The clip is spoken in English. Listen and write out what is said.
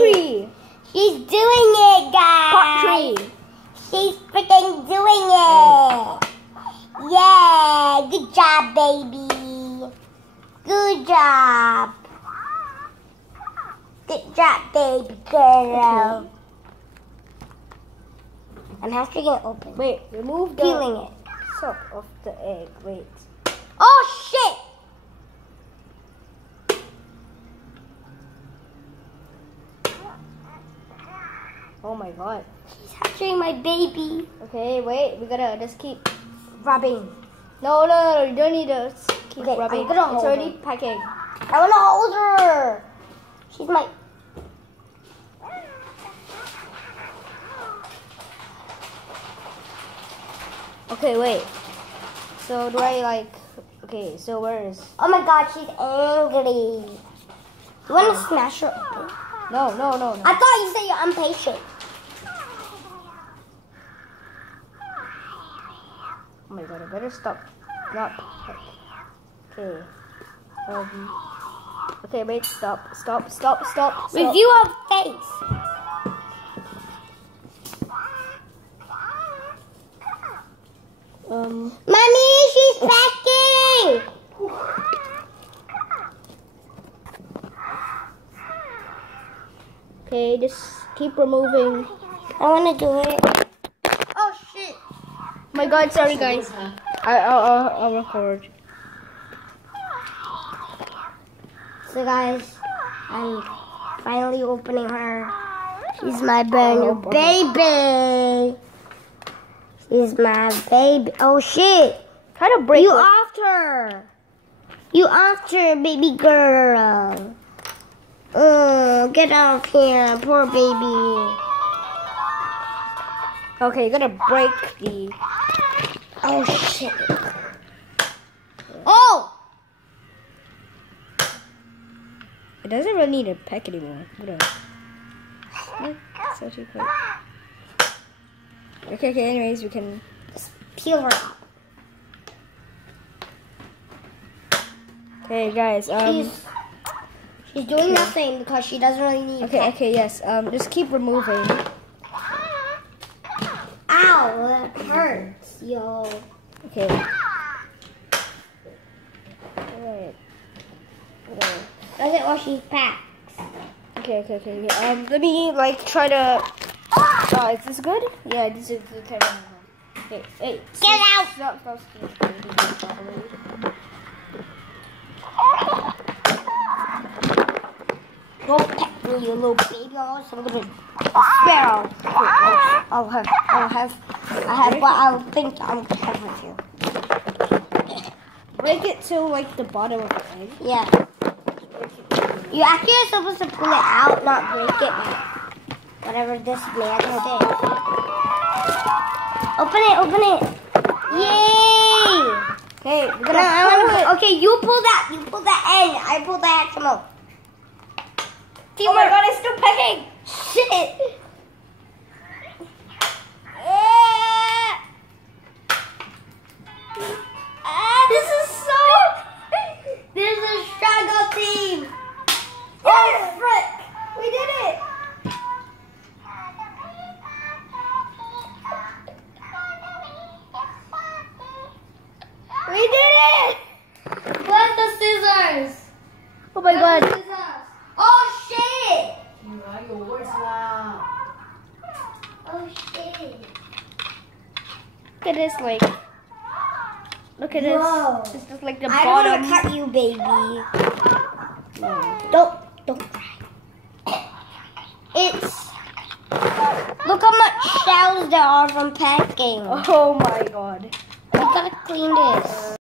3. She's doing it, guys. Part 3. She's freaking doing it. Yeah, good job, baby. Good job. Good job, baby girl. Okay. I'm actually gonna open. Wait, remove the Peeling it. top of the egg. Wait. Oh shit! Oh my god. She's hatching my baby. Okay, wait. We gotta just keep. Rubbing. No, you don't need to keep Okay, rubbing. I'm gonna It's hold already her. packing. I wanna hold her. She's my. Okay, wait. So do I like? Okay, so where is? Oh my god, she's angry. You wanna smash her open? No. I thought you said you're impatient. Oh my god, I better stop. Not. Okay. Okay, wait. Stop. Review her face. Mommy, she's packing. Okay, just keep removing. I wanna do it. Oh shit. Oh my god, sorry guys. I'll record. So guys, I'm finally opening her. She's my brand new baby. She's my baby. Oh shit. Try to break You it. offed her. You offed her, baby girl. Oh, get out of here, poor baby. Okay, you gotta break the. Oh shit. Oh! It doesn't really need a pack anymore. Such a quick. Okay, anyways, we can. Just peel her out. Okay, guys, She's doing nothing because she doesn't really need Okay, yes, just keep removing. Ow, that hurts, yo. Okay. Alright. Does it while she packs? Okay. Let me, try to. Is this good? Yeah, this is the camera. Hey. Get out! Stop. Don't peck me, you little baby. I'm gonna sparrow. I'll have what I think I'm gonna have with you. Break it to, the bottom of the egg. Yeah. You actually are supposed to pull it out, not break it. Whatever this man did. Open it. Yay! Okay, we're gonna Okay, you pull that end. I pull the Hatchimal. Oh my god, it's still pecking! Shit! This is a struggle team. Oh frick! We did it! We did it! Where's the scissors? Oh my god. Oh shit! Oh shit! Look at this, look at Whoa. this. This is like the I bottom. don't want to cut you, baby. No. Don't cry. It's. Look how much shells there are from packing. Oh my god. I gotta clean this.